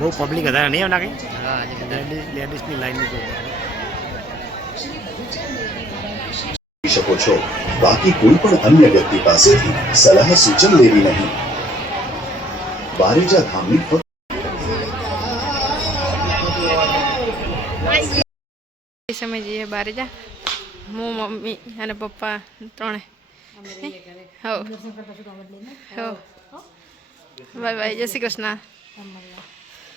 બહુ પબ્લિક વધારે નહીં બધા લેડીઝ લેડીઝની લાઈનની શકો છો બાકી કોઈ પણ અન્ય વ્યક્તિ પાસેથી સલાહ સૂચન લેવી નહીં. બારેજા ધામની ફક્ત સમય જઈએ બારે જા હું મમ્મી અને પપ્પા ત્રણે. હો. હો. Bye bye. જય શ્રી કૃષ્ણ.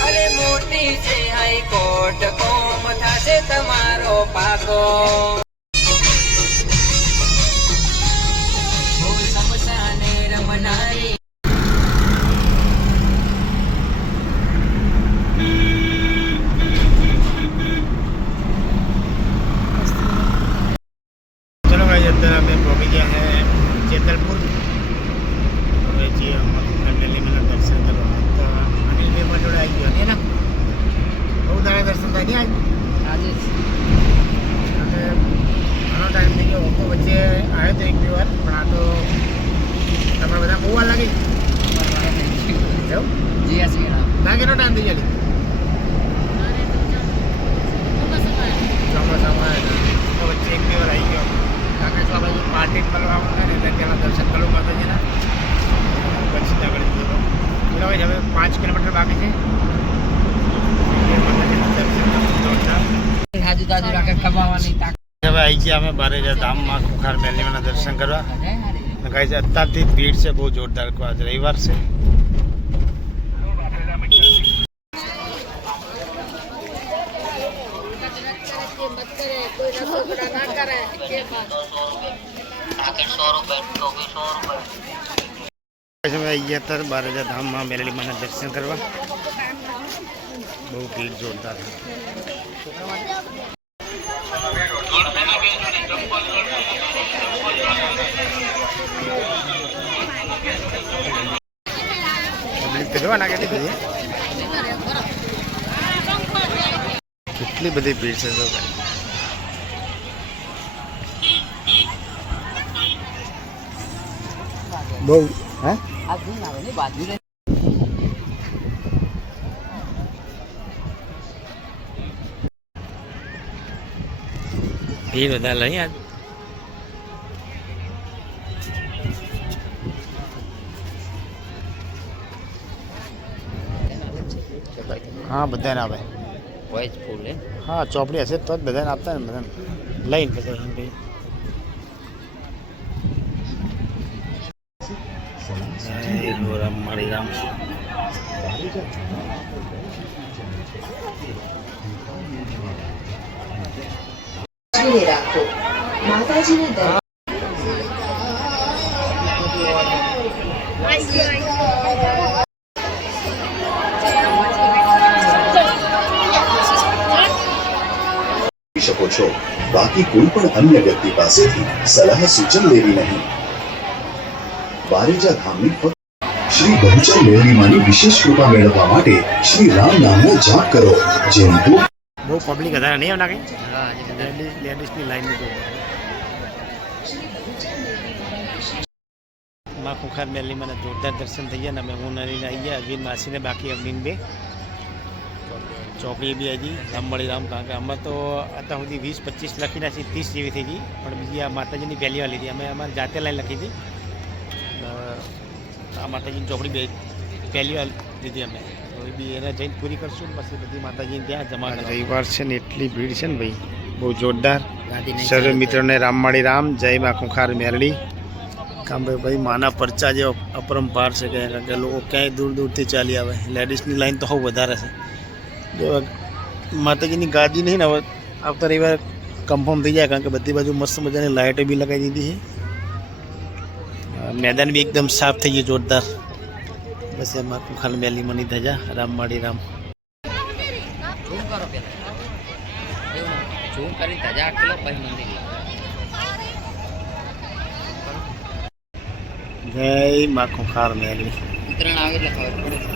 અરે મોટી છે હાઈકોર્ટ કોમ થશે તમારો પાકો. ભૂલ સમસાને રમનારી ચલો ભાઈ અત્યારે અમે પહોંચી ગયા હે જેતલપુર હવે જે મંડળની મને દર્શન કરવા તો અનિલ બે જોડે આવી ગયો ને બહુ દાડા દર્શન થાય ને આજ આજે અને ઘણો ટાઈમ થઈ ગયો હું તો વચ્ચે આવ્યો તો એક બે વાર પણ આ તો બધા વાર લાગી. એવું જી શ્રી રામ ના ટાઈમ થઈ ગયો ચોમાસામાં વચ્ચે એક વાર આવી ગયો કારણ કે આ બાજુ પાર્ટી કરવા આવે ને એટલે ત્યાં દર્શન કરું માતાજીના પછી આગળ જતો પેલા ભાઈ હવે પાંચ કિલોમીટર બાકી છે એટલે હવે આવી ગયા અમે બારે ધામમાં ખુખાર મેલીમાના દર્શન કરવા. गाइस अत्यधिक भीड़ से बहुत जोरदार को आज रविवार से। बारह हज़ार धाम माँ मेरे लिए मैंने दर्शन करवा। बहुत भीड़ जोरदार है। કેટલી બધી કેટલી બધી ભીડ છે તો બહુ હે આ ધૂન આવે ને બાજુ રે ભીડ વધારે લઈ આજ હા બધાને આવે વોઇસ ફૂલ હે હા ચોપડી હશે તો જ બધાને આપતા ને બધાને લઈને બધા એમ ભાઈ જય ગોરામ માળી રામ સાચવીને રાખો માતાજીને છો. બાકી કોઈ પણ અન્ય વ્યક્તિ પાસેથી સલાહ સૂચન લેવી નહીં. બારેજા ધામની ફક્ત શ્રી બહુચર મેળવીમાંની વિશેષ કૃપા મેળવવા માટે શ્રી રામ નામનો જાપ કરો જેનું બહુ પબ્લિક વધારે નહીં આવના કઈ લેડીઝની લાઈનમાં ખુખાર મેલી મને જોરદાર દર્શન થઈ ગયા ને અમે હું નરીને આવી ગયા અરવિંદ માસીને બાકી અરવિંદ. બે ચોકડી બી આવી રામમળી રામ કારણ કે અમે તો અત્યાર સુધી વીસ પચીસ લખી નાખી ત્રીસ જેવી થઈ ગઈ પણ બીજી આ માતાજીની પહેલી વાર લીધી અમે અમારી જાતે લાઈન લખી હતી. આ માતાજીની ચોકડી બે પહેલી વાર લીધી અમે. તો એ બી એને જઈને પૂરી કરશું પછી બધી માતાજીને ત્યાં જમા રવિવાર છે ને એટલી ભીડ છે ને ભાઈ બહુ જોરદાર. સર્વે. મિત્રોને રામમાળી રામ જય મા ખુખાર મેરડી. કામ ભાઈ ભાઈ માના પરચા જેવો અપરંપાર છે કે લોકો ક્યાંય દૂર દૂરથી ચાલી આવે. લેડીઝની લાઈન તો બહુ વધારે છે. જો માતાજીની ગાદી નહીં ને હવે આવતા રવિવારે કન્ફર્મ થઈ જાય કારણ કે બધી બાજુ મસ્ત મજાની લાઇટો બી લગાવી દીધી છે મેદાન બી એકદમ સાફ થઈ ગયું જોરદાર બસ એમાં કુખાલ મેલી મની ધજા રામ માળી રામ ઝૂમ કરો પેલા એવું ઝૂમ કરીને ધજા કિલો પછી મંદિર જય મા કુખાર મેલી ઉત્તરાયણ આવે એટલે ખબર પડે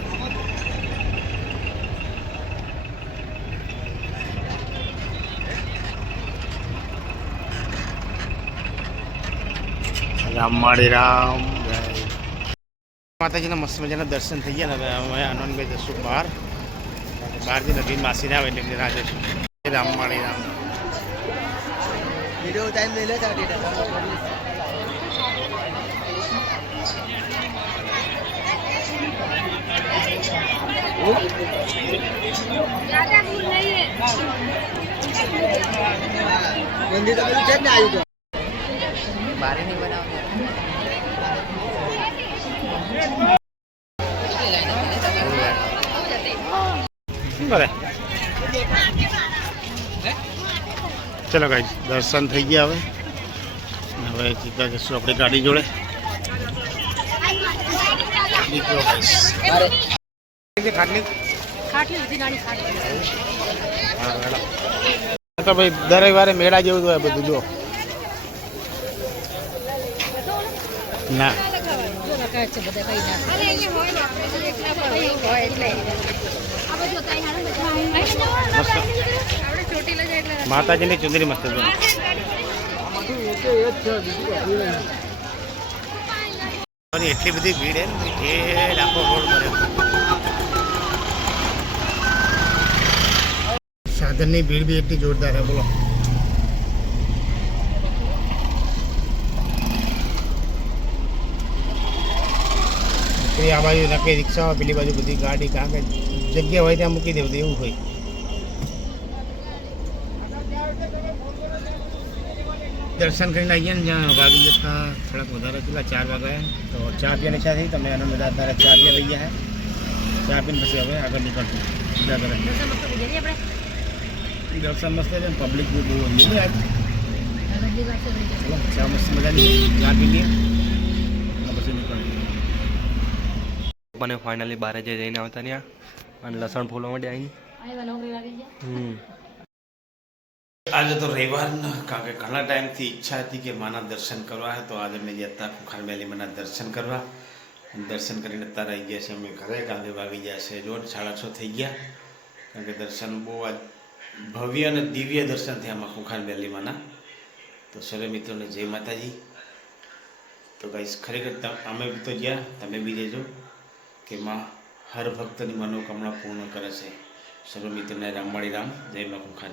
રામ માળી રામ માતાજીના મસ્ત મજાના દર્શન થઈ ગયા ને હવે અમે આનંદભાઈ જશું બહાર. બહારથી નવીન માસીને આવે એટલે રાહ જશું. રામ માળી રામ. બારે નહીં ચલો ગાઈ દર્શન થઈ ગયા હવે. હવે સીધા જશું આપણી ગાડી જોડે. તો ભાઈ દર રવિવારે મેળા જેવું હોય બધું જો ના મસ્ત માતાજીની ચુંદરી મસ્ત છે અને એટલી બધી ભીડ હે ને જે આખો રોડ ભર્યો સાધનની ભીડ બી એટલી જોરદાર હે બોલો પેલી આ બાજુ નક્કી રિક્ષા હોય પેલી બાજુ બધી ગાડી કાં કે જગ્યા હોય ત્યાં મૂકી દેવું એવું હોય દર્શન કરીને આવીએ ને જ્યાં વાગી જતા થોડાક વધારે કેટલા ચાર વાગ્યા તો ચા પીવાની ઈચ્છા થઈ તમે આનંદ બધા અત્યારે ચા પીવા લઈ ગયા હે ચા પીને પછી હવે આગળ નીકળશું બીજા ઘરે દર્શન મસ્ત છે ને પબ્લિક બી બહુ હોય ને આજ ચલો ચા મસ્ત મજાની ચા પી લઈએ મને ફાઇનલી બારે જઈ જઈને આવતા ત્યાં અને લસણ ફૂલો માટે આવીને હમ આજે તો રવિવારના કારણ કે ઘણા ટાઈમથી ઈચ્છા હતી કે માના દર્શન કરવા હે તો આજે મેં જતા ખુખાર મેલીમાના દર્શન કરવા અને દર્શન કરીને અત્યારે આવી ગયા છે અમે ઘરે કાલે વાગી ગયા છે દોઢ સાડા છ થઈ ગયા કારણ કે દર્શન બહુ આજ ભવ્ય અને દિવ્ય દર્શન થયા આમાં ખુખાર મેલીમાના તો સરે મિત્રોને જય માતાજી તો ગાઈસ ખરેખર ત- અમે બી તો ગયા તમે બી જજો કે માં હર ભક્તની મનોકામના પૂર્ણ કરે છે. સર્વ મિત્રોને રામવાળી રામ. જય મા ખુખાર